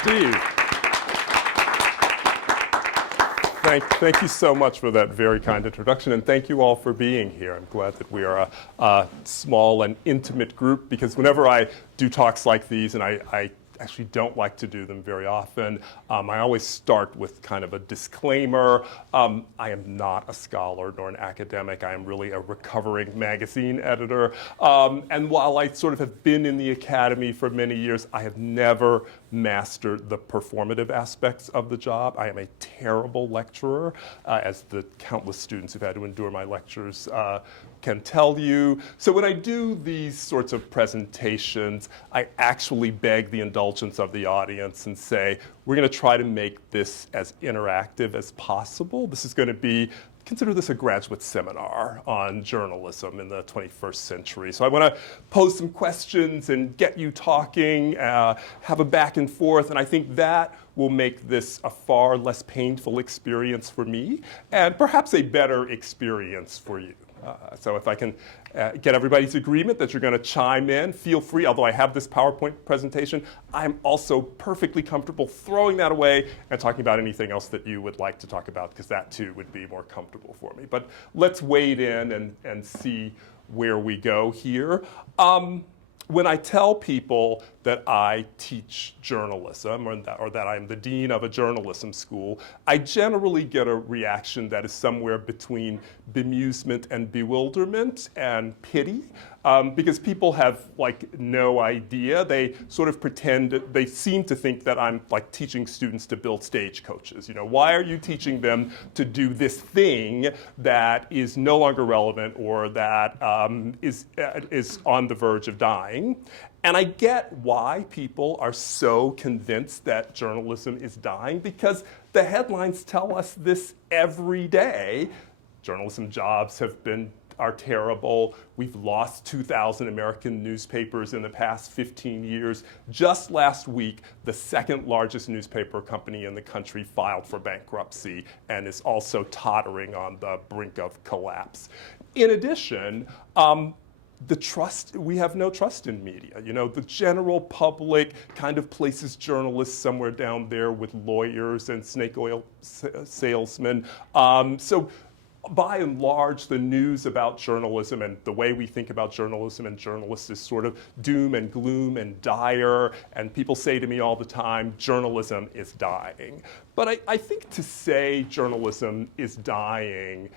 Steve. Thank you so much for that very kind introduction, and thank you all for being here. I'm glad that we are a small and intimate group, because whenever I do talks like these, and I actually don't like to do them very often, I always start with kind of a disclaimer. I am not a scholar nor an academic. I am really a recovering magazine editor. And while I sort of have been in the academy for many years, I have never mastered the performative aspects of the job. I am a terrible lecturer, as the countless students who've had to endure my lectures can tell you. So when I do these sorts of presentations, I actually beg the indulgence of the audience and say, we're going to try to make this as interactive as possible. This is going to be, consider this a graduate seminar on journalism in the 21st century. So I want to pose some questions and get you talking, have a back and forth, and I think that will make this a far less painful experience for me, and perhaps a better experience for you. So if I can get everybody's agreement that you're going to chime in, feel free. Although I have this PowerPoint presentation, I'm also perfectly comfortable throwing that away and talking about anything else that you would like to talk about, because that too would be more comfortable for me. But let's wade in and see where we go here. When I tell people that I teach journalism, or that I'm the dean of a journalism school, I generally get a reaction that is somewhere between bemusement and bewilderment and pity, because people have no idea. They sort of pretend, they seem to think that I'm teaching students to build stagecoaches. Why are you teaching them to do this thing that is no longer relevant, or that is on the verge of dying? And I get why people are so convinced that journalism is dying, because the headlines tell us this every day. Journalism jobs are terrible. We've lost 2,000 American newspapers in the past 15 years. Just last week, the second largest newspaper company in the country filed for bankruptcy and is also tottering on the brink of collapse. In addition, we have no trust in media. The general public kind of places journalists somewhere down there with lawyers and snake oil salesmen. So by and large, the news about journalism and the way we think about journalism and journalists is sort of doom and gloom and dire. And people say to me all the time, journalism is dying. But I think to say journalism is dying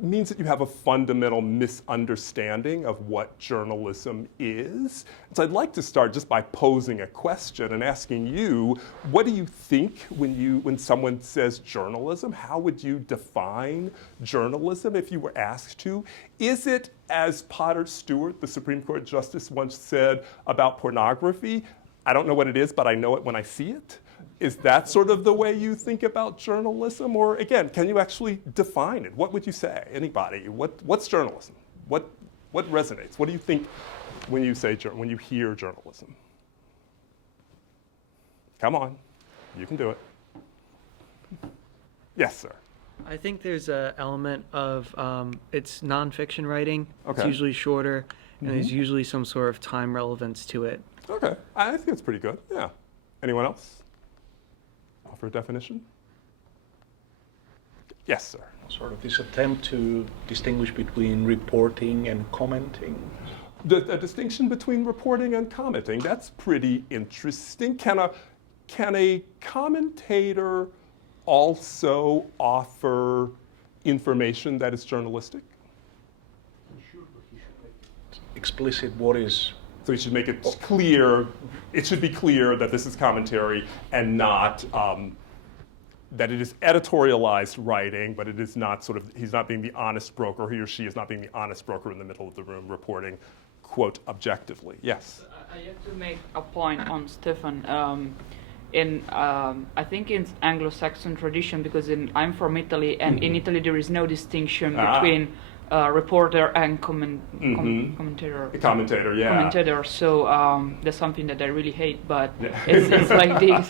means that you have a fundamental misunderstanding of what journalism is. So I'd like to start just by posing a question and asking you, what do you think when someone says journalism? How would you define journalism if you were asked to? Is it, as Potter Stewart, the Supreme Court Justice, once said about pornography, I don't know what it is, but I know it when I see it? Is that sort of the way you think about journalism? Or again, can you actually define it? What would you say? Anybody? What's journalism? What resonates? What do you think when you hear journalism? Come on, you can do it. Yes, sir. I think there's an element of it's nonfiction writing. Okay. It's usually shorter, and there's usually some sort of time relevance to it. Okay, I think it's pretty good. Yeah. Anyone else? For a definition? Yes, sir. Sort of this attempt to distinguish between reporting and commenting. A distinction between reporting and commenting, that's pretty interesting. Can a commentator also offer information that is journalistic? Explicit what is. So you should make it clear. It should be clear that this is commentary and not that it is editorialized writing, but it is not he's not being the honest broker. He or she is not being the honest broker in the middle of the room reporting, quote, objectively. Yes? I have to make a point on Stefan. I think in Anglo-Saxon tradition, because I'm from Italy, and in Italy there is no distinction between reporter and commentator. Commentator, yeah. Commentator. So that's something that I really hate, but it's like this.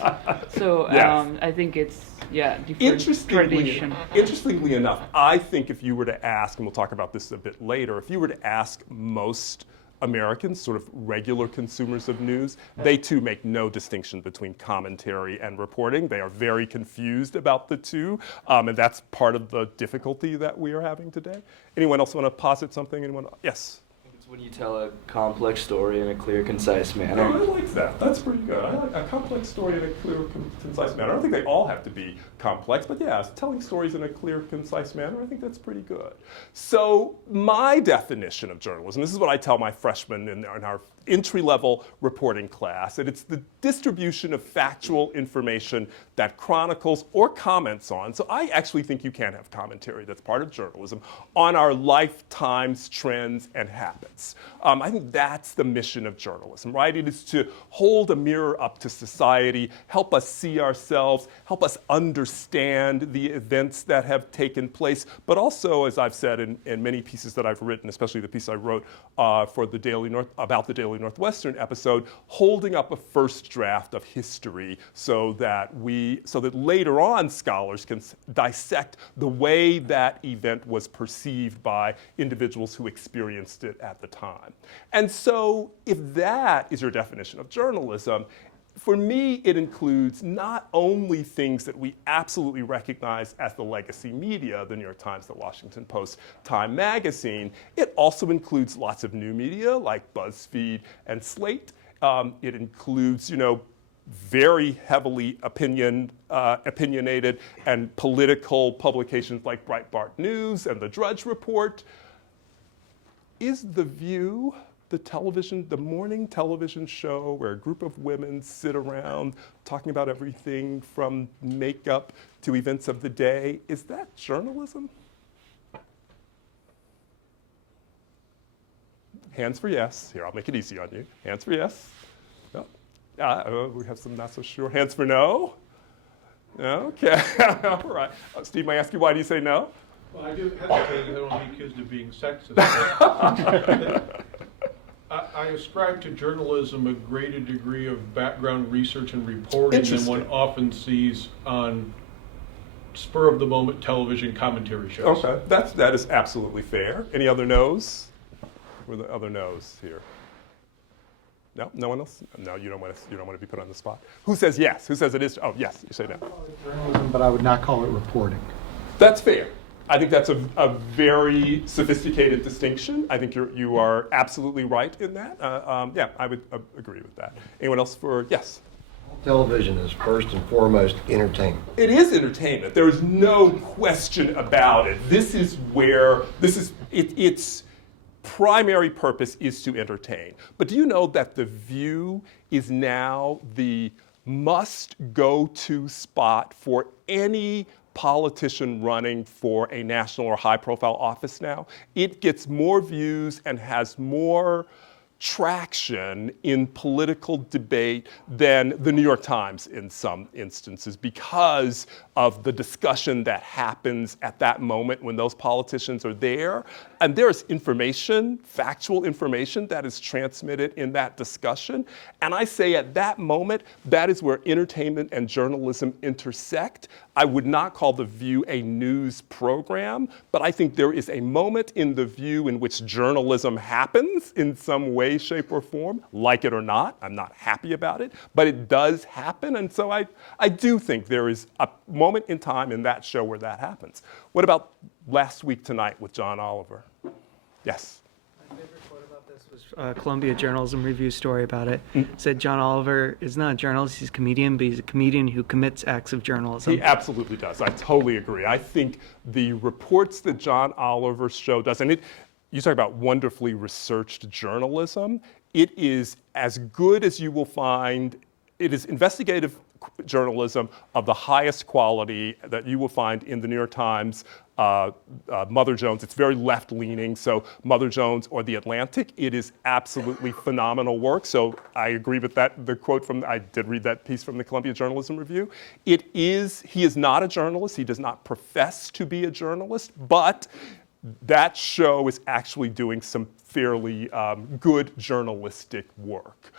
So Yes. I think it's different tradition. Interestingly enough, I think if you were to ask, and we'll talk about this a bit later, if you were to ask most Americans, sort of regular consumers of news, they too make no distinction between commentary and reporting. They are very confused about the two, and that's part of the difficulty that we are having today. Anyone else want to posit something? Anyone? Yes? It's when you tell a complex story in a clear, concise manner. I like that. That's pretty good. I like a complex story in a clear, concise manner. I don't think they all have to be complex, but yeah, telling stories in a clear, concise manner, I think that's pretty good. So my definition of journalism, this is what I tell my freshmen in our entry-level reporting class, and it's the distribution of factual information that chronicles or comments on. So I actually think you can have commentary that's part of journalism on our lifetimes, trends, and habits. I think that's the mission of journalism, right? It is to hold a mirror up to society, help us see ourselves, help us understand the events that have taken place, but also, as I've said in many pieces that I've written, especially the piece I wrote for the about the Daily Northwestern episode, holding up a first draft of history so that later on scholars can dissect the way that event was perceived by individuals who experienced it at the time. And so if that is your definition of journalism, for me, it includes not only things that we absolutely recognize as the legacy media, the New York Times, the Washington Post, Time Magazine. It also includes lots of new media like BuzzFeed and Slate. It includes, very heavily opinionated and political publications like Breitbart News and the Drudge Report. Is The View the morning television show where a group of women sit around talking about everything from makeup to events of the day, is that journalism? Hands for yes. Here, I'll make it easy on you. Hands for yes. No. We have some not so sure. Hands for no. Okay. All right. Steve, may I ask you why do you say no? Well, I do hesitate. I don't want to be accused of being sexist. I ascribe to journalism a greater degree of background research and reporting than one often sees on spur-of-the-moment television commentary shows. Okay, that is absolutely fair. Any other no's? Where are the other no's here? No, no one else? No, you don't want to be put on the spot. Who says yes? Who says it is? Oh, yes, you say no. I call it journalism, but I would not call it reporting. That's fair. I think that's a very sophisticated distinction. I think you are absolutely right in that. Yeah, I would agree with that. Anyone else for yes? Television is first and foremost entertainment. It is entertainment. There is no question about it. Its primary purpose is to entertain. But do you know that The View is now the must-go-to spot for any politician running for a national or high-profile office now? It gets more views and has more traction in political debate than the New York Times in some instances because of the discussion that happens at that moment when those politicians are there. And there's information, factual information that is transmitted in that discussion. And I say at that moment, that is where entertainment and journalism intersect. I would not call The View a news program, but I think there is a moment in The View in which journalism happens in some way, shape, or form, like it or not. I'm not happy about it, but it does happen. And so I do think there is a moment in time in that show where that happens. What about Last Week Tonight with John Oliver? Yes. My favorite quote about this was a Columbia Journalism Review story about it. It said John Oliver is not a journalist, he's a comedian, but he's a comedian who commits acts of journalism. He absolutely does. I totally agree. I think the reports that John Oliver's show does, and you talk about wonderfully researched journalism, it is as good as you will find. It is investigative journalism of the highest quality that you will find in the New York Times, Mother Jones. It's very left-leaning, so Mother Jones or The Atlantic. It is absolutely phenomenal work. So I agree with that. The quote I did read that piece from the Columbia Journalism Review. He is not a journalist. He does not profess to be a journalist, but that show is actually doing some fairly good journalistic work.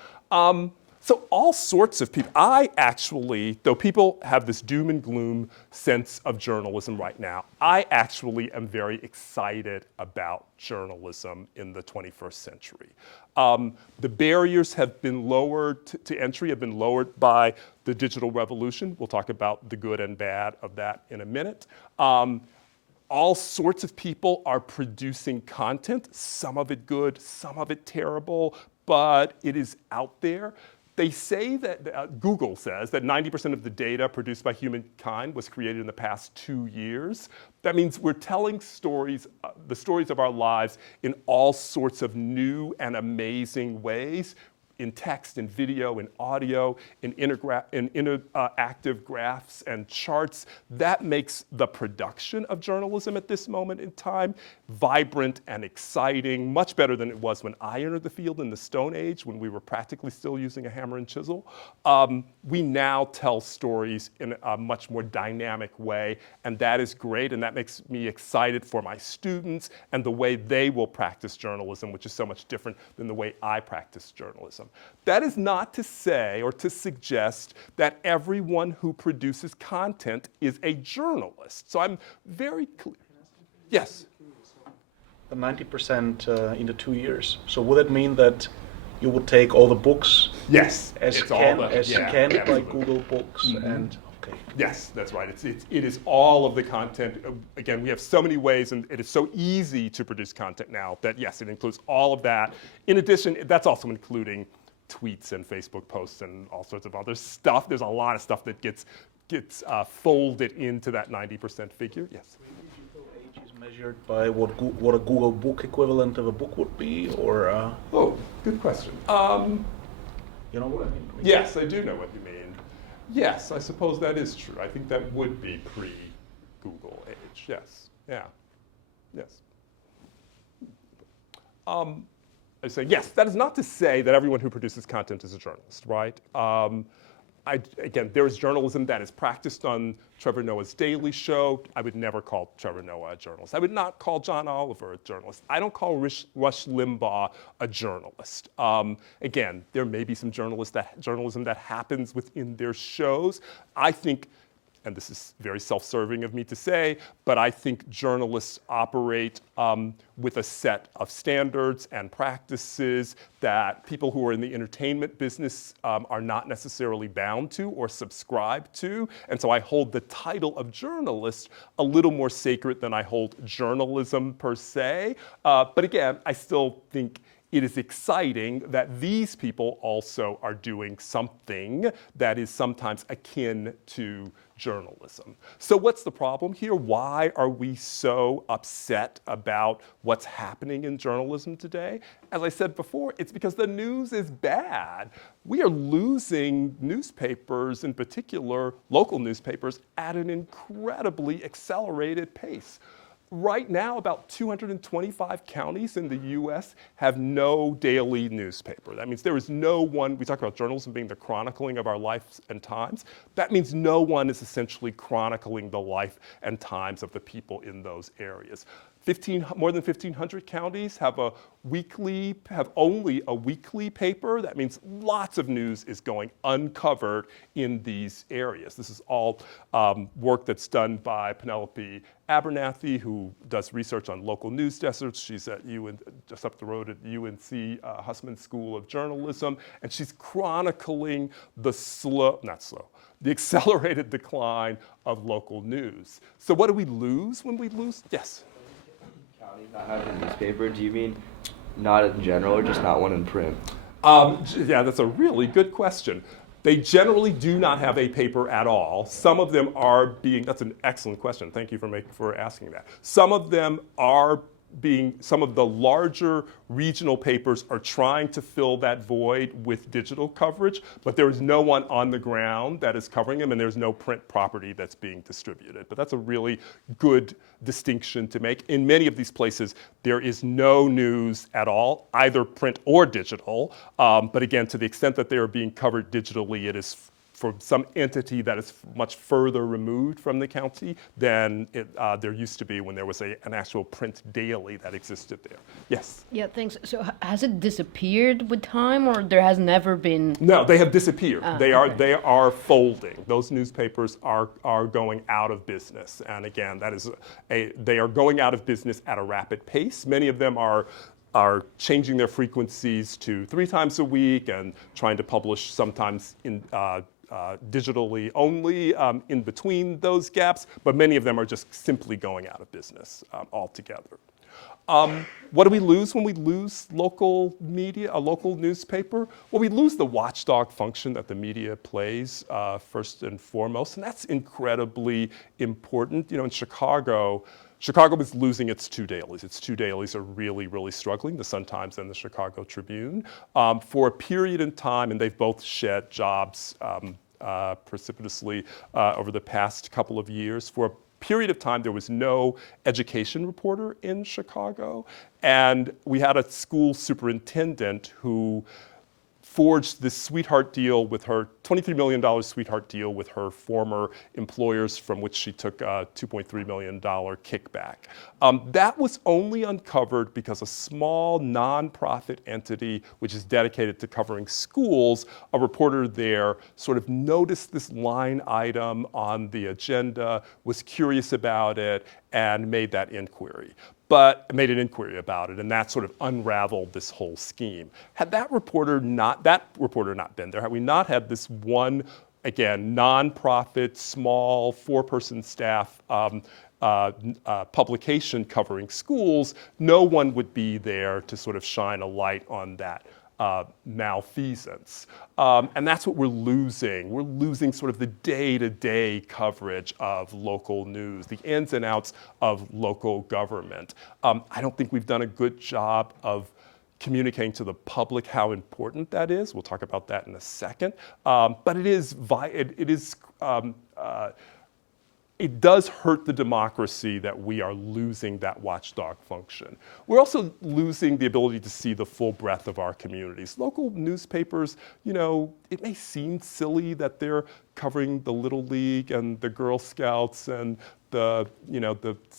So all sorts of people, I actually, though people have this doom and gloom sense of journalism right now, I actually am very excited about journalism in the 21st century. The barriers have been lowered to entry, have been lowered by the digital revolution. We'll talk about the good and bad of that in a minute. All sorts of people are producing content, some of it good, some of it terrible, but it is out there. They say that, Google says that 90% of the data produced by humankind was created in the past 2 years. That means we're telling stories, the stories of our lives in all sorts of new and amazing ways, in text, in video, in audio, in interactive graphs and charts. That makes the production of journalism at this moment in time vibrant and exciting, much better than it was when I entered the field in the Stone Age, when we were practically still using a hammer and chisel. We now tell stories in a much more dynamic way, and that is great, and that makes me excited for my students and the way they will practice journalism, which is so much different than the way I practice journalism. That is not to say or to suggest that everyone who produces content is a journalist. So I'm very clear. Yes? The 90% in the 2 years. So would it mean that you would take all the books Yes. as it's scanned, all the- as yeah, scanned by absolutely. Google Books and okay. Yes, that's right. It is all of the content. Again, we have so many ways, and it is so easy to produce content now that, yes, it includes all of that. In addition, that's also including tweets and Facebook posts and all sorts of other stuff. There's a lot of stuff that gets folded into that 90% figure. Yes. Digital age is measured by what a Google Book equivalent of a book would be, or Oh, good question. you know what I mean? Yes, I do know what you mean. Yes, I suppose that is true. I think that would be pre-Google age. Yes. Yeah. Yes. I say, yes, that is not to say that everyone who produces content is a journalist, right? Again, there is journalism that is practiced on Trevor Noah's Daily Show. I would never call Trevor Noah a journalist. I would not call John Oliver a journalist. I don't call Rush Limbaugh a journalist. Again, there may be some journalism that happens within their shows. I think, and this is very self-serving of me to say, but I think journalists operate with a set of standards and practices that people who are in the entertainment business are not necessarily bound to or subscribe to. And so I hold the title of journalist a little more sacred than I hold journalism per se. But again, I still think it is exciting that these people also are doing something that is sometimes akin to journalism. So what's the problem here? Why are we so upset about what's happening in journalism today? As I said before, it's because the news is bad. We are losing newspapers, in particular local newspapers, at an incredibly accelerated pace. Right now, about 225 counties in the US have no daily newspaper. That means there is no one, we talk about journalism being the chronicling of our lives and times. That means no one is essentially chronicling the life and times of the people in those areas. More than 1,500 counties have only a weekly paper. That means lots of news is going uncovered in these areas. This is all work that's done by Penelope Abernathy, who does research on local news deserts. She's at just up the road at UNC Hussman School of Journalism, and she's chronicling the accelerated decline of local news. So what do we lose when we lose? Yes. Counties not having a newspaper, do you mean not in general or just not one in print? Yeah, that's a really good question. They generally do not have a paper at all. Some of them are being, that's an excellent question. Thank you for asking that. Some of them are some of the larger regional papers are trying to fill that void with digital coverage, but there is no one on the ground that is covering them, and there's no print property that's being distributed. But that's a really good distinction to make. In many of these places, there is no news at all, either print or digital. But again, to the extent that they are being covered digitally, it is for some entity that is much further removed from the county than there used to be when there was an actual print daily that existed there. Yes? Yeah, thanks. So has it disappeared with time, or there has never been? No, they have disappeared. They okay. are folding. Those newspapers are going out of business. And again, that is they are going out of business at a rapid pace. Many of them are changing their frequencies to 3 times a week and trying to publish sometimes in digitally only in between those gaps, but many of them are just simply going out of business altogether. What do we lose when we lose local media, a local newspaper? Well, we lose the watchdog function that the media plays first and foremost, and that's incredibly important. You know, in Chicago is losing its 2 dailies. Its 2 dailies are really, really struggling, the Sun-Times and the Chicago Tribune, for a period in time, and they've both shed jobs precipitously over the past couple of years. For a period of time, there was no education reporter in Chicago, and we had a school superintendent who forged this sweetheart deal with her, $23 million sweetheart deal with her former employers, from which she took a $2.3 million kickback. That was only uncovered because a small nonprofit entity, which is dedicated to covering schools, a reporter there sort of noticed this line item on the agenda, was curious about it, and made an inquiry about it, and that sort of unraveled this whole scheme. Had that reporter not been there, had we not had this one, again, nonprofit, small, 4-person staff publication covering schools, no one would be there to sort of shine a light on that malfeasance. And that's what we're losing. We're losing sort of the day-to-day coverage of local news, the ins and outs of local government. I don't think we've done a good job of communicating to the public how important that is. We'll talk about that in a second. But it does hurt the democracy that we are losing that watchdog function. We're also losing the ability to see the full breadth of our communities. Local newspapers, you know, it may seem silly that they're covering the Little League and the Girl Scouts and the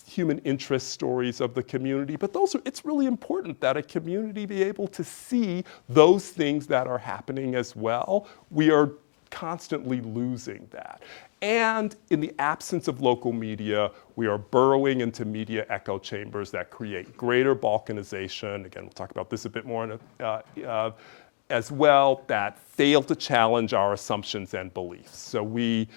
human interest stories of the community, but it's really important that a community be able to see those things that are happening as well. We are constantly losing that. And in the absence of local media, we are burrowing into media echo chambers that create greater balkanization. Again, we'll talk about this a bit more as well, that fail to challenge our assumptions and beliefs. So we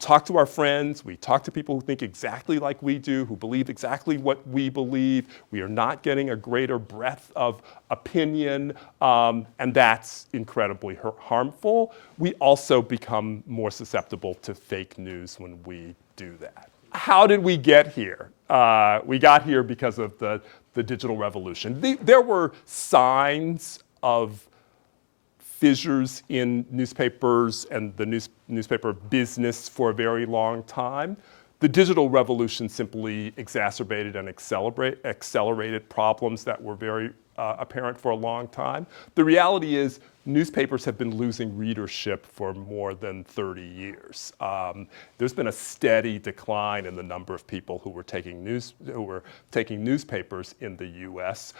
talk to our friends, we talk to people who think exactly like we do, who believe exactly what we believe. We are not getting a greater breadth of opinion, and that's incredibly harmful. We also become more susceptible to fake news when we do that. How did we get here? We got here because of the digital revolution. There were signs of fissures in newspapers and the newspaper business for a very long time. The digital revolution simply exacerbated and accelerated problems that were very apparent for a long time. The reality is newspapers have been losing readership for more than 30 years. There's been a steady decline in the number of people who were taking newspapers in the US,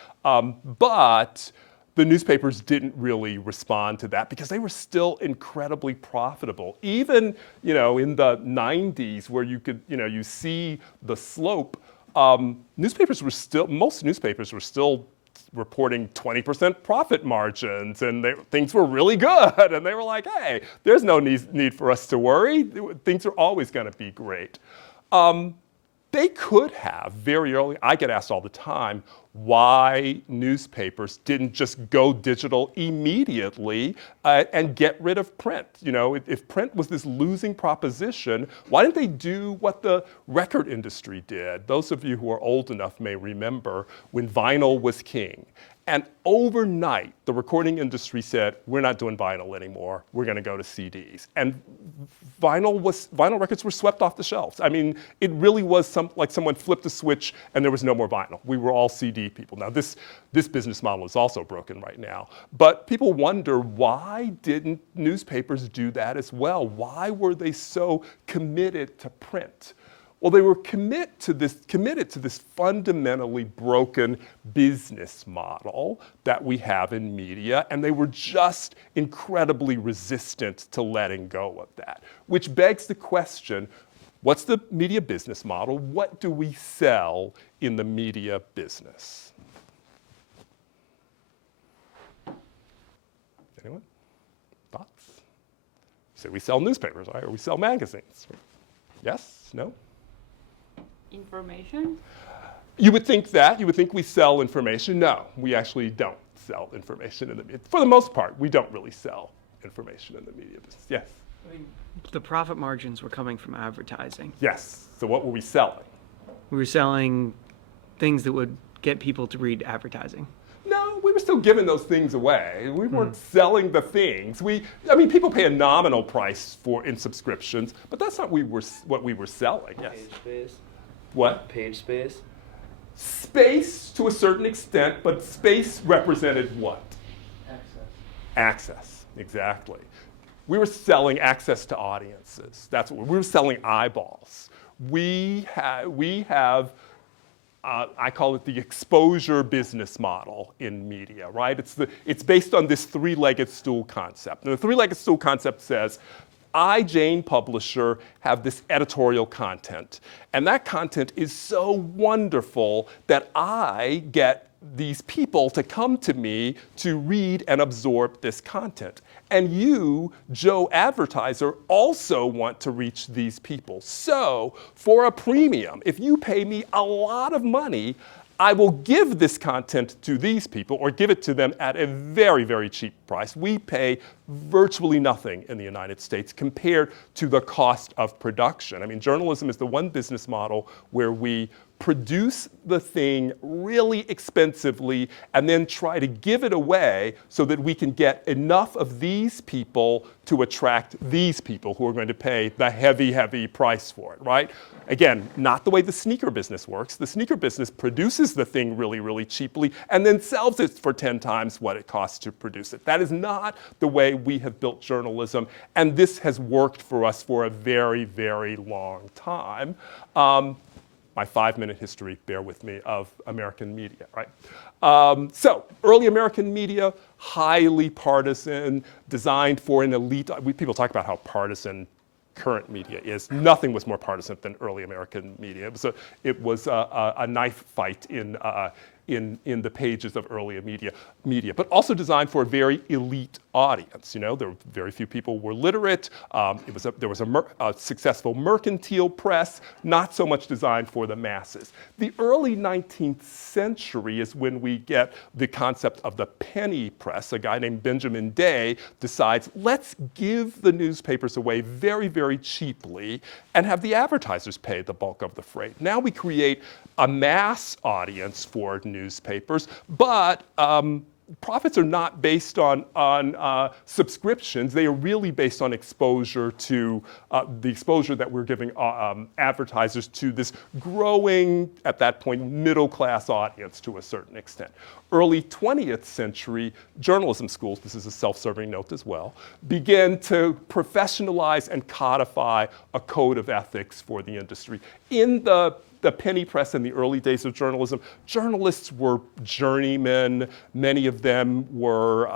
but the newspapers didn't really respond to that because they were still incredibly profitable. Even, in the 90s, where you could, you see the slope, most newspapers were still reporting 20% profit margins, and things were really good. And they were like, hey, there's no need for us to worry. Things are always going to be great. They could have very early, I get asked all the time, why newspapers didn't just go digital immediately and get rid of print. If print was this losing proposition, why didn't they do what the record industry did? Those of you who are old enough may remember when vinyl was king. And overnight, the recording industry said, we're not doing vinyl anymore. We're going to go to CDs. And vinyl records were swept off the shelves. I mean, it really was like someone flipped a switch and there was no more vinyl. We were all CD people. Now, this business model is also broken right now. But people wonder, why didn't newspapers do that as well? Why were they so committed to print? Well, they were committed to this fundamentally broken business model that we have in media, and they were just incredibly resistant to letting go of that, which begs the question, what's the media business model? What do we sell in the media business? Anyone? Thoughts? So we sell newspapers, right? Or we sell magazines. Yes? No? Information? You would think that. You would think we sell information. No, we actually don't sell information in the media. For the most part, we don't really sell information in the media business. Yes? I mean, the profit margins were coming from advertising. Yes. So what were we selling? We were selling things that would get people to read advertising. No, we were still giving those things away. We weren't selling the things. I mean, people pay a nominal price in subscriptions, but that's not what we were selling. Yes. Page space. What? Page space. Space to a certain extent, but space represented what? Access, exactly. We were selling access to audiences. That's what we were selling eyeballs. We have I call it the exposure business model in media, right? It's based on this three-legged stool concept. And the three-legged stool concept says, I, Jane, publisher, have this editorial content. And that content is so wonderful that I get these people to come to me to read and absorb this content. And you, Joe advertiser, also want to reach these people. So for a premium, if you pay me a lot of money, I will give this content to these people or give it to them at a very, very cheap price. We pay virtually nothing in the United States compared to the cost of production. I mean, journalism is the one business model where we produce the thing really expensively and then try to give it away so that we can get enough of these people to attract these people who are going to pay the heavy, heavy price for it, right? Again, not the way the sneaker business works. The sneaker business produces the thing really, really cheaply and then sells it for 10 times what it costs to produce it. That is not the way we have built journalism, and this has worked for us for a very, very long time. My 5-minute history, bear with me, of American media, right? So early American media, highly partisan, designed for an elite. People talk about how partisan current media is. Nothing was more partisan than early American media. It was a knife fight in the pages of early media, but also designed for a very elite audience. You know, there were very few people were literate. There was a successful mercantile press, not so much designed for the masses. The early 19th century is when we get the concept of the penny press. A guy named Benjamin Day decides, let's give the newspapers away very, very cheaply and have the advertisers pay the bulk of the freight. Now we create a mass audience for newspapers, but profits are not based on subscriptions. They are really based on exposure to the exposure that we're giving advertisers to this growing, at that point, middle-class audience to a certain extent. Early 20th century journalism schools, this is a self-serving note as well, began to professionalize and codify a code of ethics for the industry. In the penny press in the early days of journalism, journalists were journeymen. Many of them were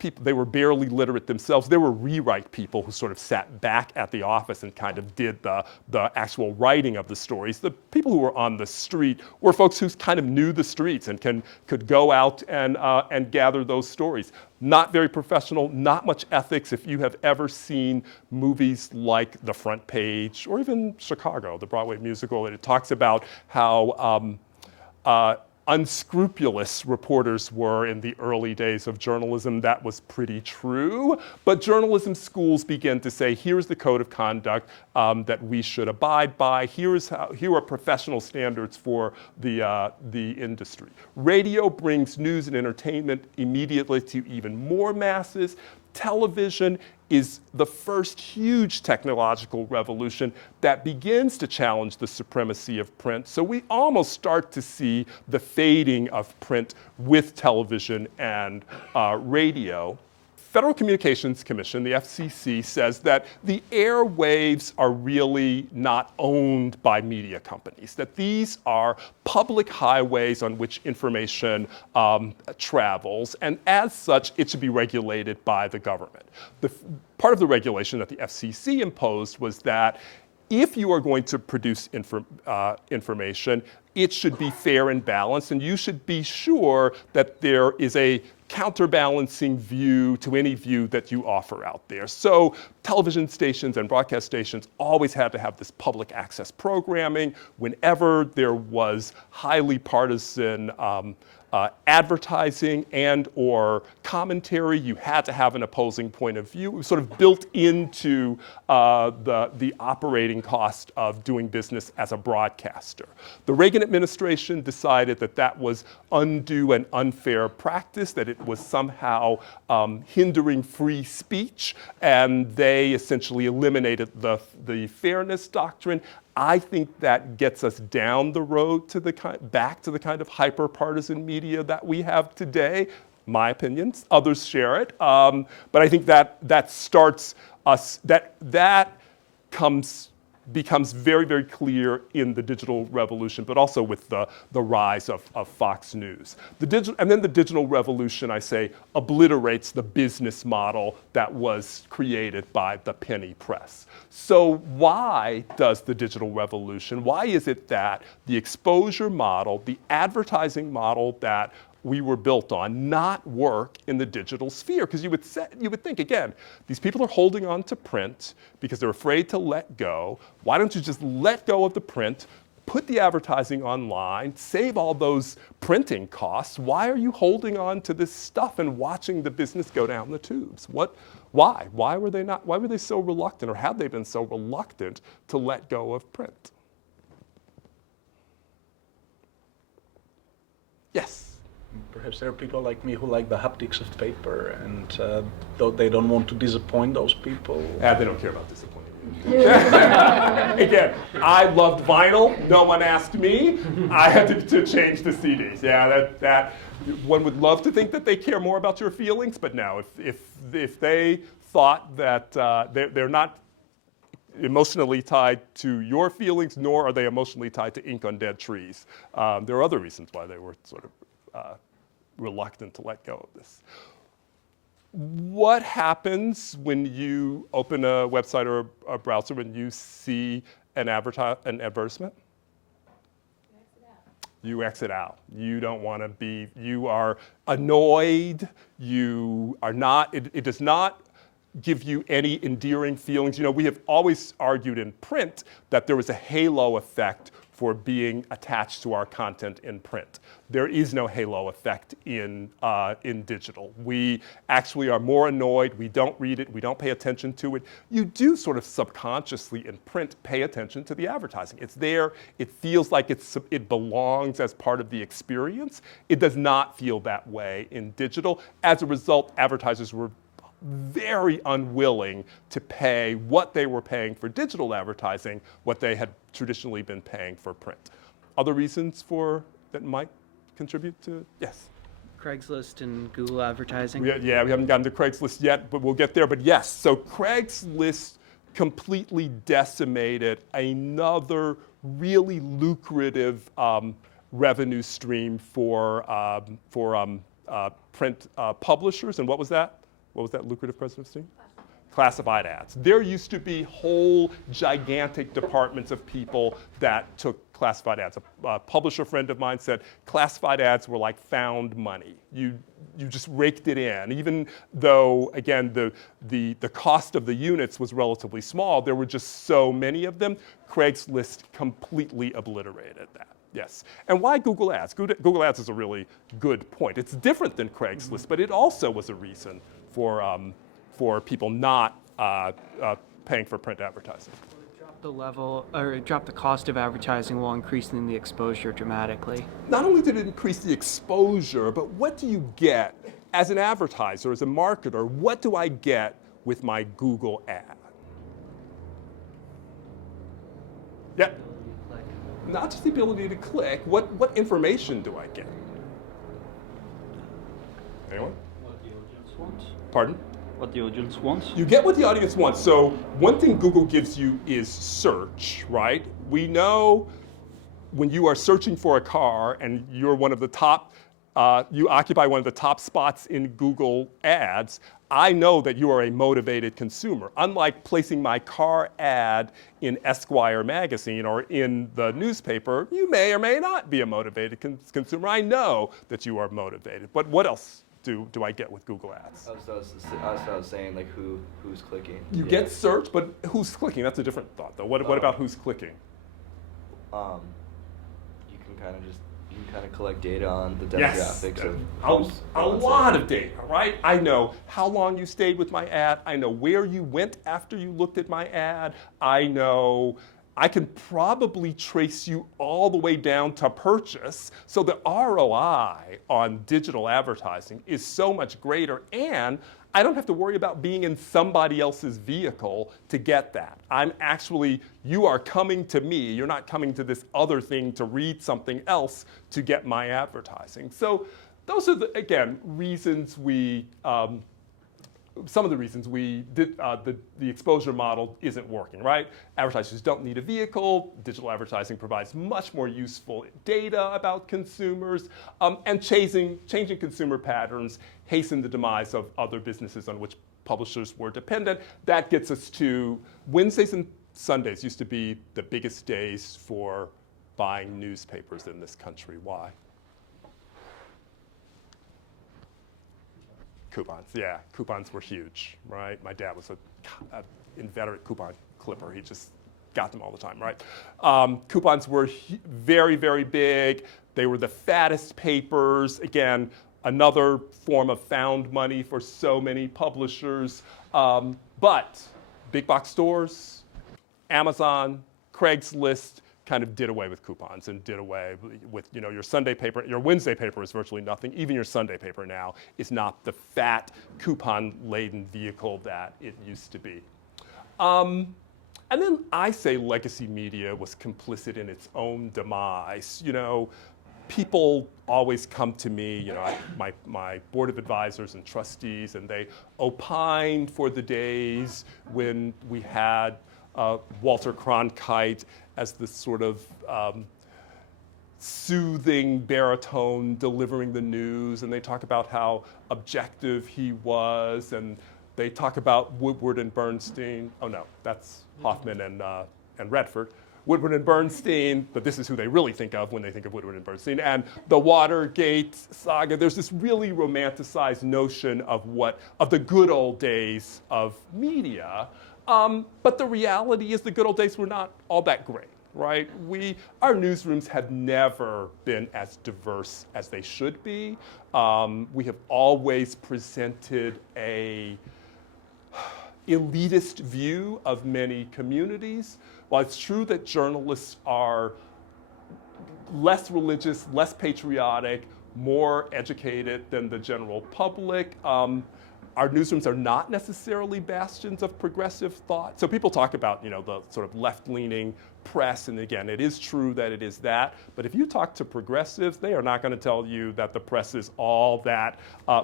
people, they were barely literate themselves. They were rewrite people who sort of sat back at the office and kind of did the actual writing of the stories. The people who were on the street were folks who kind of knew the streets and could go out and gather those stories. Not very professional, not much ethics. If you have ever seen movies like The Front Page or even Chicago, the Broadway musical, it talks about how unscrupulous reporters were in the early days of journalism. That was pretty true. But journalism schools began to say, here's the code of conduct that we should abide by. Here are professional standards for the industry. Radio brings news and entertainment immediately to even more masses. Television is the first huge technological revolution that begins to challenge the supremacy of print. So we almost start to see the fading of print with television and radio. Federal Communications Commission, the FCC, says that the airwaves are really not owned by media companies, that these are public highways on which information travels, and as such, it should be regulated by the government. Part of the regulation that the FCC imposed was that if you are going to produce information, it should be fair and balanced, and you should be sure that there is a counterbalancing view to any view that you offer out there. So television stations and broadcast stations always had to have this public access programming. Whenever there was highly partisan advertising and or commentary, you had to have an opposing point of view. It was sort of built into the operating cost of doing business as a broadcaster. The Reagan administration decided that that was undue and unfair practice, that it was somehow hindering free speech, and they essentially eliminated the fairness doctrine. I think that gets us down the road to back to the kind of hyper-partisan media that we have today. My opinions, others share it, but I think that starts us. That becomes very, very clear in the digital revolution, but also with the rise of Fox News. And then the digital revolution, I say, obliterates the business model that was created by the penny press. So why does the digital revolution, why is it that the exposure model, the advertising model that we were built on, not work in the digital sphere? Because you would think, again, these people are holding on to print because they're afraid to let go. Why don't you just let go of the print, put the advertising online, save all those printing costs? Why are you holding on to this stuff and watching the business go down the tubes? Why? Why were they so reluctant, or have they been so reluctant to let go of print? Yes. Perhaps there are people like me who like the haptics of paper, and though they don't want to disappoint those people. They don't care about disappointing you. Again, I loved vinyl. No one asked me. I had to change the CDs. Yeah, that one would love to think that they care more about your feelings, but no. If they thought that they're not emotionally tied to your feelings, nor are they emotionally tied to ink on dead trees. There are other reasons why they were sort of reluctant to let go of this. What happens when you open a website or a browser and you see an advertisement? You exit out. You don't want to be, you are annoyed, you are not, it does not give you any endearing feelings. You know, we have always argued in print that there was a halo effect for being attached to our content in print. There is no halo effect in digital. We actually are more annoyed. We don't read it. We don't pay attention to it. You do sort of subconsciously in print pay attention to the advertising. It's there. It feels like it belongs as part of the experience. It does not feel that way in digital. As a result, advertisers were very unwilling to pay what they were paying for digital advertising, what they had traditionally been paying for print. Other reasons that might contribute to, yes? Craigslist and Google advertising. Yeah, we haven't gotten to Craigslist yet, but we'll get there. But yes, so Craigslist completely decimated another really lucrative revenue stream for print publishers. And what was that? What was that lucrative presidency? Classified ads. There used to be whole gigantic departments of people that took classified ads. A publisher friend of mine said classified ads were like found money. You just raked it in. Even though, again, the cost of the units was relatively small, there were just so many of them. Craigslist completely obliterated that. Yes. And why Google Ads? Google Ads is a really good point. It's different than Craigslist, but it also was a reason for people not paying for print advertising. The level, or it dropped the cost of advertising while increasing the exposure dramatically. Not only did it increase the exposure, but what do you get as an advertiser, as a marketer? What do I get with my Google ad? Yeah. Not just the ability to click. What information do I get? Anyone? What the audience wants. Pardon? What the audience wants. You get what the audience wants. So one thing Google gives you is search, right? We know when you are searching for a car and you're one of the top, you occupy one of the top spots in Google Ads, I know that you are a motivated consumer. Unlike placing my car ad in Esquire magazine or in the newspaper, you may or may not be a motivated consumer. I know that you are motivated. But what else do I get with Google Ads? So I was saying, like, who's clicking. You get search, but who's clicking? That's a different thought, though. What about who's clicking? You can kind of collect data on the demographics of a lot of data, right? I know how long you stayed with my ad. I know where you went after you looked at my ad. I can probably trace you all the way down to purchase. So the ROI on digital advertising is so much greater, and I don't have to worry about being in somebody else's vehicle to get that. You are coming to me. You're not coming to this other thing to read something else to get my advertising. So those are, again, reasons some of the reasons the exposure model isn't working, right? Advertisers don't need a vehicle. Digital advertising provides much more useful data about consumers, and changing consumer patterns hasten the demise of other businesses on which publishers were dependent. That gets us to Wednesdays and Sundays used to be the biggest days for buying newspapers in this country. Why? Coupons, yeah, coupons were huge, right? My dad was an inveterate coupon clipper. He just got them all the time, right? Coupons were very, very big. They were the fattest papers. Again, another form of found money for so many publishers. But big box stores, Amazon, Craigslist, kind of did away with coupons and did away with, your Sunday paper. Your Wednesday paper is virtually nothing. Even your Sunday paper now is not the fat coupon-laden vehicle that it used to be. And then I say legacy media was complicit in its own demise. People always come to me, my board of advisors and trustees, and they opine for the days when we had Walter Cronkite as this sort of soothing baritone delivering the news, and they talk about how objective he was, and they talk about Woodward and Bernstein. Oh no, that's Hoffman and Redford. Woodward and Bernstein, but this is who they really think of when they think of Woodward and Bernstein, and the Watergate saga. There's this really romanticized notion of the good old days of media. But the reality is the good old days were not all that great, right? Our newsrooms have never been as diverse as they should be. We have always presented a elitist view of many communities. While it's true that journalists are less religious, less patriotic, more educated than the general public, our newsrooms are not necessarily bastions of progressive thought. So people talk about, the sort of left-leaning press, and again, it is true that it is that. But if you talk to progressives, they are not going to tell you that the press is all that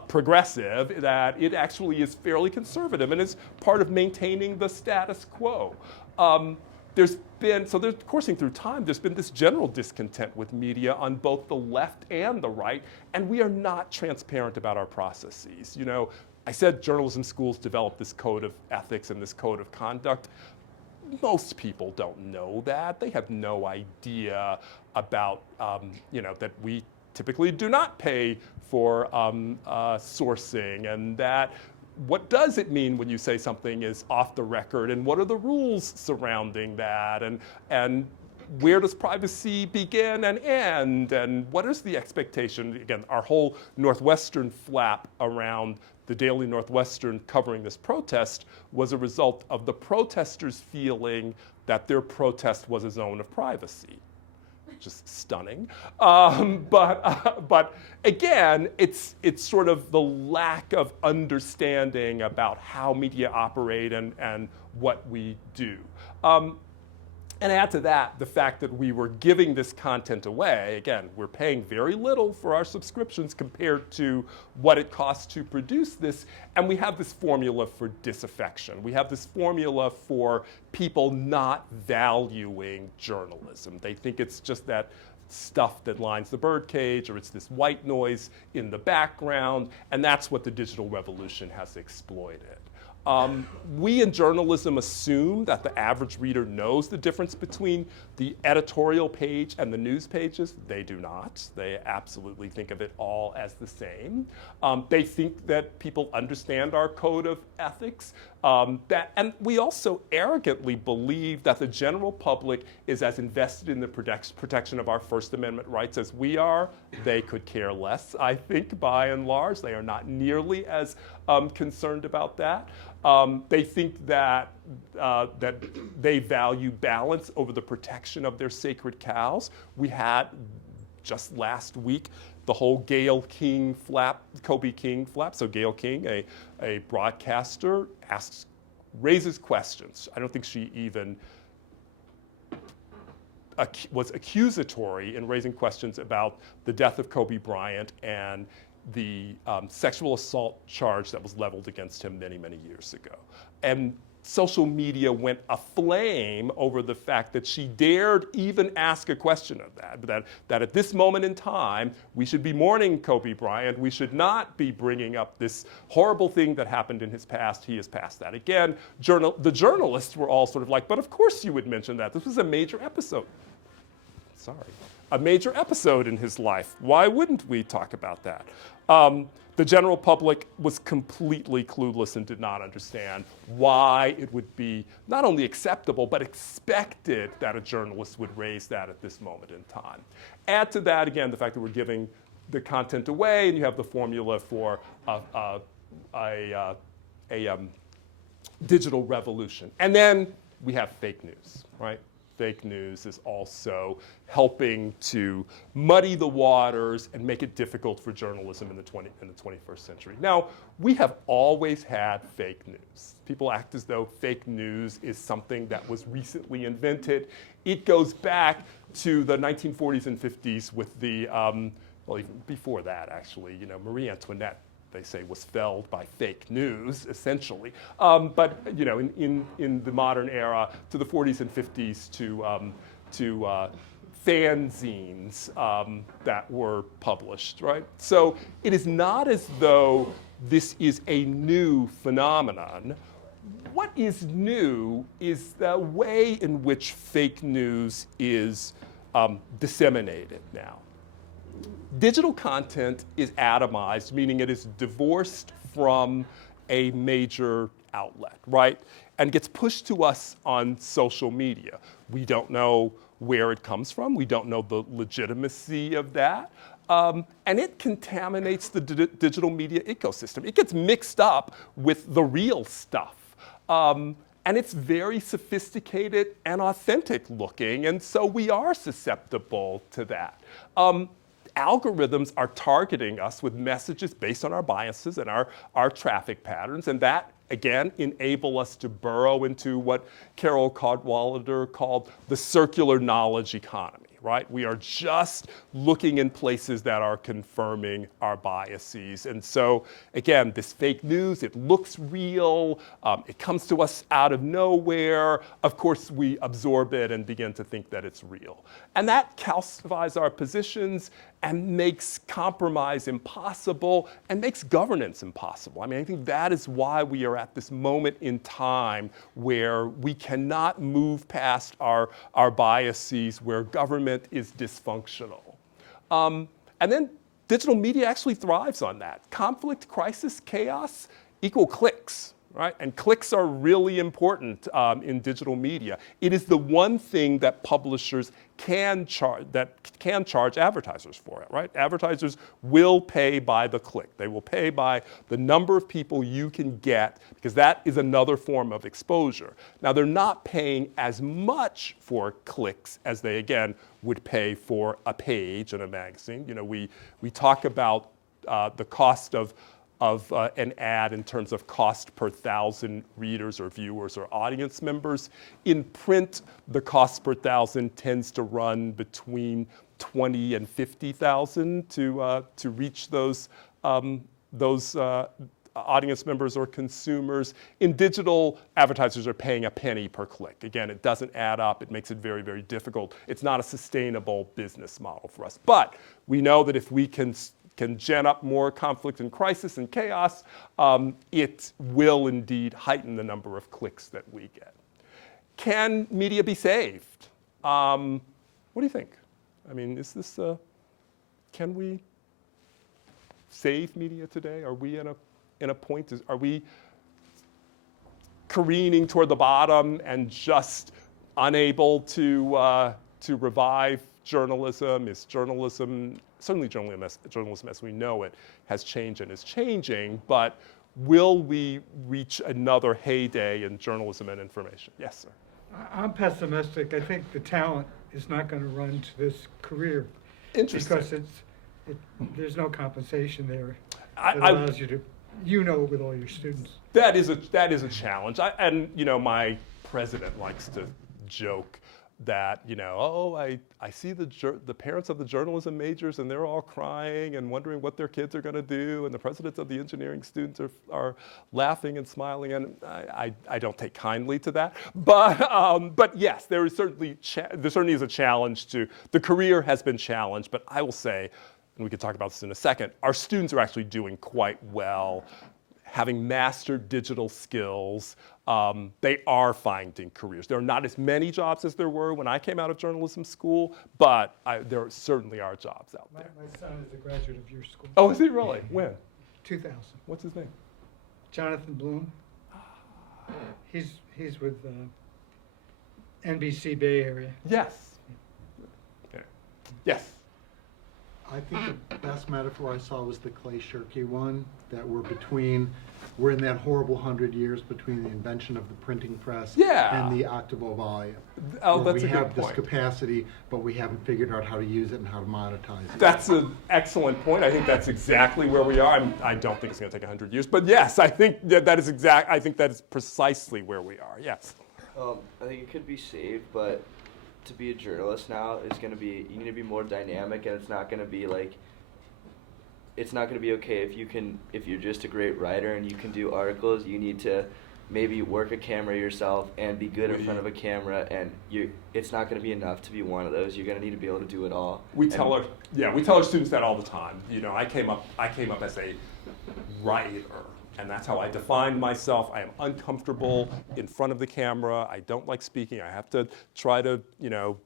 progressive, that it actually is fairly conservative and is part of maintaining the status quo. Coursing through time, there's been this general discontent with media on both the left and the right, and we are not transparent about our processes. I said journalism schools develop this code of ethics and this code of conduct. Most people don't know that. They have no idea about, that we typically do not pay for sourcing, and that what does it mean when you say something is off the record, and what are the rules surrounding that, and where does privacy begin and end? And what is the expectation? Again, our whole Northwestern flap around the Daily Northwestern covering this protest was a result of the protesters feeling that their protest was a zone of privacy. Just stunning. But again, it's sort of the lack of understanding about how media operate and what we do. And add to that the fact that we were giving this content away. Again, we're paying very little for our subscriptions compared to what it costs to produce this. And we have this formula for disaffection. We have this formula for people not valuing journalism. They think it's just that stuff that lines the birdcage, or it's this white noise in the background. And that's what the digital revolution has exploited. We in journalism assume that the average reader knows the difference between the editorial page and the news pages. They do not. They absolutely think of it all as the same. They think that people understand our code of ethics. And we also arrogantly believe that the general public is as invested in the protection of our First Amendment rights as we are. They could care less, I think, by and large. They are not nearly as concerned about that. They think that they value balance over the protection of their sacred cows. We had just last week the whole Gayle King flap, Kobe King flap. So Gayle King, a broadcaster, raises questions. I don't think she even was accusatory in raising questions about the death of Kobe Bryant and the sexual assault charge that was leveled against him many, many years ago. And social media went aflame over the fact that she dared even ask a question of that at this moment in time, we should be mourning Kobe Bryant. We should not be bringing up this horrible thing that happened in his past. He has passed that. Again, the journalists were all sort of like, but of course you would mention that. This was a major episode. Sorry. A major episode in his life. Why wouldn't we talk about that? The general public was completely clueless and did not understand why it would be not only acceptable, but expected that a journalist would raise that at this moment in time. Add to that, again, the fact that we're giving the content away, and you have the formula for a digital revolution. And then we have fake news, right? Fake news is also helping to muddy the waters and make it difficult for journalism in the 21st century. Now, we have always had fake news. People act as though fake news is something that was recently invented. It goes back to the 1940s and 50s with the, well, even before that, actually, Marie Antoinette, they say, was felled by fake news, essentially. But in the modern era, to the 40s and 50s, to fanzines that were published, right? So it is not as though this is a new phenomenon. What is new is the way in which fake news is disseminated now. Digital content is atomized, meaning it is divorced from a major outlet, right? And gets pushed to us on social media. We don't know where it comes from. We don't know the legitimacy of that. And it contaminates the digital media ecosystem. It gets mixed up with the real stuff. And it's very sophisticated and authentic looking, and so we are susceptible to that. Algorithms are targeting us with messages based on our biases and our traffic patterns, and that, again, enable us to burrow into what Carol Cadwalader called the circular knowledge economy, right? We are just looking in places that are confirming our biases. And so, again, this fake news, it looks real, it comes to us out of nowhere. Of course, we absorb it and begin to think that it's real. And that calcifies our positions and makes compromise impossible and makes governance impossible. I mean, I think that is why we are at this moment in time where we cannot move past our biases, where government is dysfunctional. And then digital media actually thrives on that. Conflict, crisis, chaos equal clicks, right? And clicks are really important in digital media. It is the one thing that publishers can charge advertisers for it, right? Advertisers will pay by the click. They will pay by the number of people you can get, because that is another form of exposure. Now, they're not paying as much for clicks as they, again, would pay for a page in a magazine. You know, we talk about the cost of an ad in terms of cost per 1,000 readers or viewers or audience members. In print, the cost per 1,000 tends to run between 20 and 50,000 to reach those audience members or consumers. In digital, advertisers are paying a penny per click. Again, it doesn't add up. It makes it very, very difficult. It's not a sustainable business model for us. But we know that if we can gen up more conflict and crisis and chaos, it will indeed heighten the number of clicks that we get. Can media be saved? What do you think? I mean, is this, can we save media today? Are we in a point, are we careening toward the bottom and just unable to revive journalism? Is journalism, certainly journalism as we know it, has changed and is changing, but will we reach another heyday in journalism and information? Yes, sir. I'm pessimistic. I think the talent is not going to run to this career. Interesting. Because there's no compensation there that allows you to, with all your students. That is a challenge. And you know, my president likes to joke that, you know, oh, I see the parents of the journalism majors and they're all crying and wondering what their kids are going to do, and the presidents of the engineering students are laughing and smiling, and I don't take kindly to that. But yes, there certainly is a challenge to, the career has been challenged, but I will say, and we can talk about this in a second, our students are actually doing quite well. Having mastered digital skills, they are finding careers. There are not as many jobs as there were when I came out of journalism school, but there certainly are jobs out there. My son is a graduate of your school. Oh, is he really? When? 2000. What's his name? Jonathan Bloom. He's with NBC Bay Area. Yes. Okay. Yes. I think the best metaphor I saw was the Clay Shirky one, that we're in that horrible 100 years between the invention of the printing press and the octavo volume. Oh, that's a good point. We have this capacity, but we haven't figured out how to use it and how to monetize it. That's an excellent point. I think that's exactly where we are. I don't think it's going to take 100 years, but yes, I think that is precisely where we are. Yes. I think it could be saved, but to be a journalist now is going to be, you need to be more dynamic, and it's not going to be like, it's not going to be okay if you're just a great writer and you can do articles. You need to maybe work a camera yourself and be good in front of a camera, and it's not going to be enough to be one of those. You're going to need to be able to do it all. We tell our students that all the time. You know, I came up as a writer, and that's how I defined myself. I am uncomfortable in front of the camera. I don't like speaking. I have to try to, you know,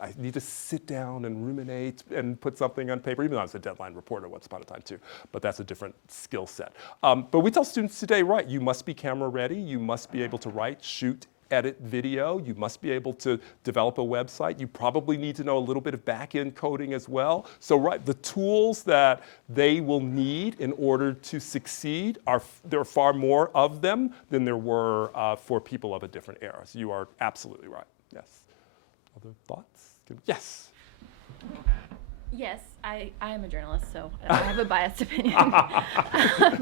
I need to sit down and ruminate and put something on paper, even though I was a deadline reporter once upon a time too, but that's a different skill set. But we tell students today, right, you must be camera ready. You must be able to write, shoot, edit video. You must be able to develop a website. You probably need to know a little bit of back-end coding as well. So right, the tools that they will need in order to succeed, there are far more of them than there were for people of a different era. So you are absolutely right, yes. Other thoughts? Yes. Yes, I am a journalist, so I have a biased opinion.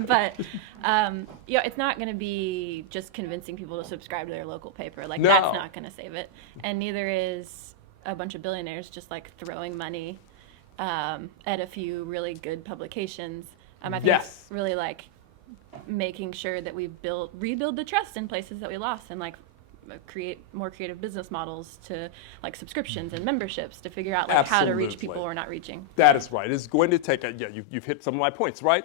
But it's not going to be just convincing people to subscribe to their local paper. Like, that's not going to save it. And neither is a bunch of billionaires just like throwing money at a few really good publications. I think it's really like making sure that we rebuild the trust in places that we lost, and like create more creative business models to like subscriptions and memberships to figure out like how to reach people we're not reaching. That is right. It's going to take you've hit some of my points, right?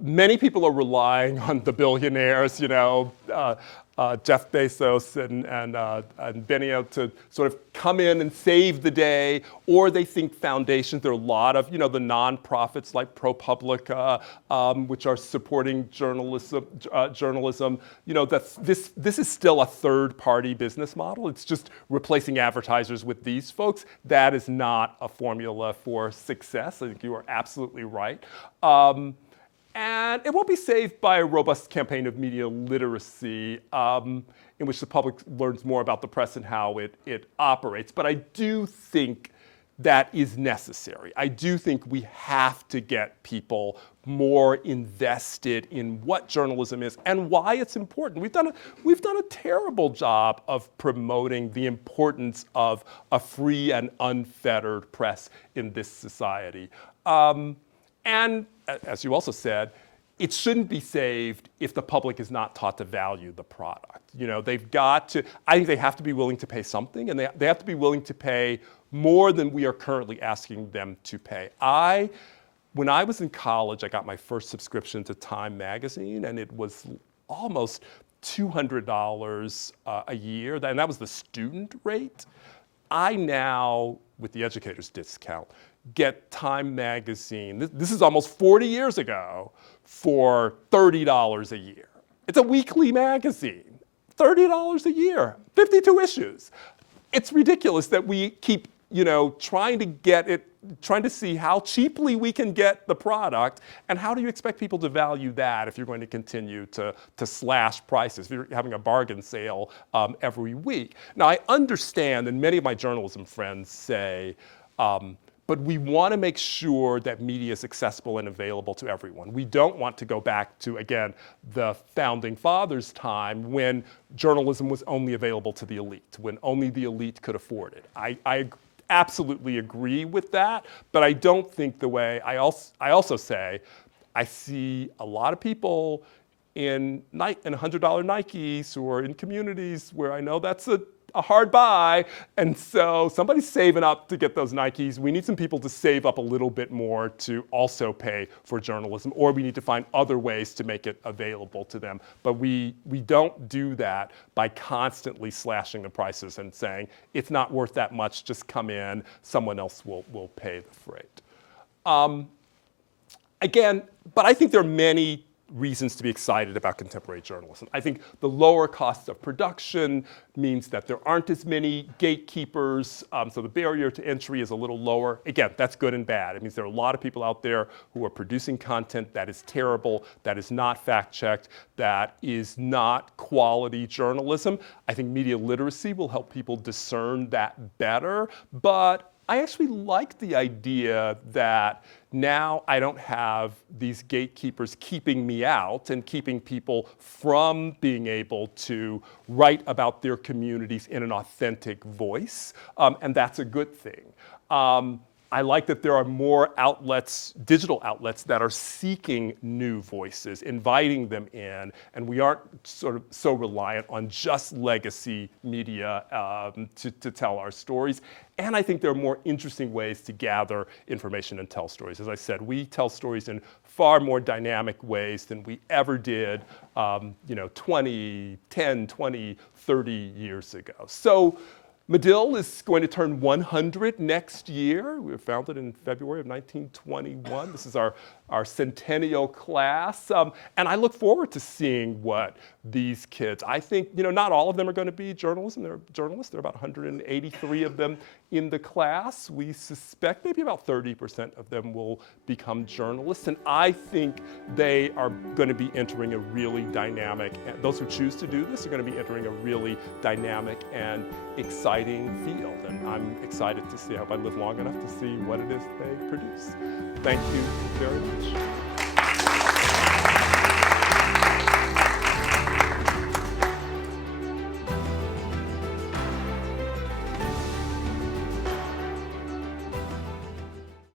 many people are relying on the billionaires, Jeff Bezos and Benioff to sort of come in and save the day, or they think foundations. There are a lot of, the nonprofits like ProPublica, which are supporting journalism. This is still a third-party business model. It's just replacing advertisers with these folks. That is not a formula for success. I think you are absolutely right. And it won't be saved by a robust campaign of media literacy in which the public learns more about the press and how it operates. But I do think that is necessary. I do think we have to get people more invested in what journalism is and why it's important. We've done a terrible job of promoting the importance of a free and unfettered press in this society. And as you also said, it shouldn't be saved if the public is not taught to value the product. They've got to, I think they have to be willing to pay something, and they have to be willing to pay more than we are currently asking them to pay. When I was in college, I got my first subscription to Time magazine, and it was almost $200 a year, and that was the student rate. I now, with the educator's discount, get Time magazine, this is almost 40 years ago, for $30 a year. It's a weekly magazine, $30 a year, 52 issues. It's ridiculous that we keep, trying to see how cheaply we can get the product, and how do you expect people to value that if you're going to continue to slash prices, if you're having a bargain sale every week. Now, I understand, and many of my journalism friends say, but we want to make sure that media is accessible and available to everyone. We don't want to go back to, again, the founding fathers' time when journalism was only available to the elite, when only the elite could afford it. I absolutely agree with that, but I don't think the way, I also say, I see a lot of people in $100 Nikes who are in communities where I know that's a hard buy, and so somebody's saving up to get those Nikes. We need some people to save up a little bit more to also pay for journalism, or we need to find other ways to make it available to them. But we don't do that by constantly slashing the prices and saying, it's not worth that much, just come in, someone else will pay the freight. Again, but I think there are many reasons to be excited about contemporary journalism. I think the lower cost of production means that there aren't as many gatekeepers, so the barrier to entry is a little lower. Again, that's good and bad. It means there are a lot of people out there who are producing content that is terrible, that is not fact-checked, that is not quality journalism. I think media literacy will help people discern that better, but I actually like the idea that now I don't have these gatekeepers keeping me out and keeping people from being able to write about their communities in an authentic voice, and that's a good thing. I like that there are more outlets, digital outlets, that are seeking new voices, inviting them in, and we aren't sort of so reliant on just legacy media to tell our stories. And I think there are more interesting ways to gather information and tell stories. As I said, we tell stories in far more dynamic ways than we ever did 20, 10, 20, 30 years ago. So Medill is going to turn 100 next year. We were founded in February of 1921. This is our centennial class. And I look forward to seeing what these kids, I think, not all of them are going to be journalists. There are about 183 of them in the class. We suspect maybe about 30% of them will become journalists. And I think they are going to be entering a really dynamic, those who choose to do this are going to be entering a really dynamic and exciting field. And I'm excited to see, I hope I live long enough to see what it is they produce. Thank you very much.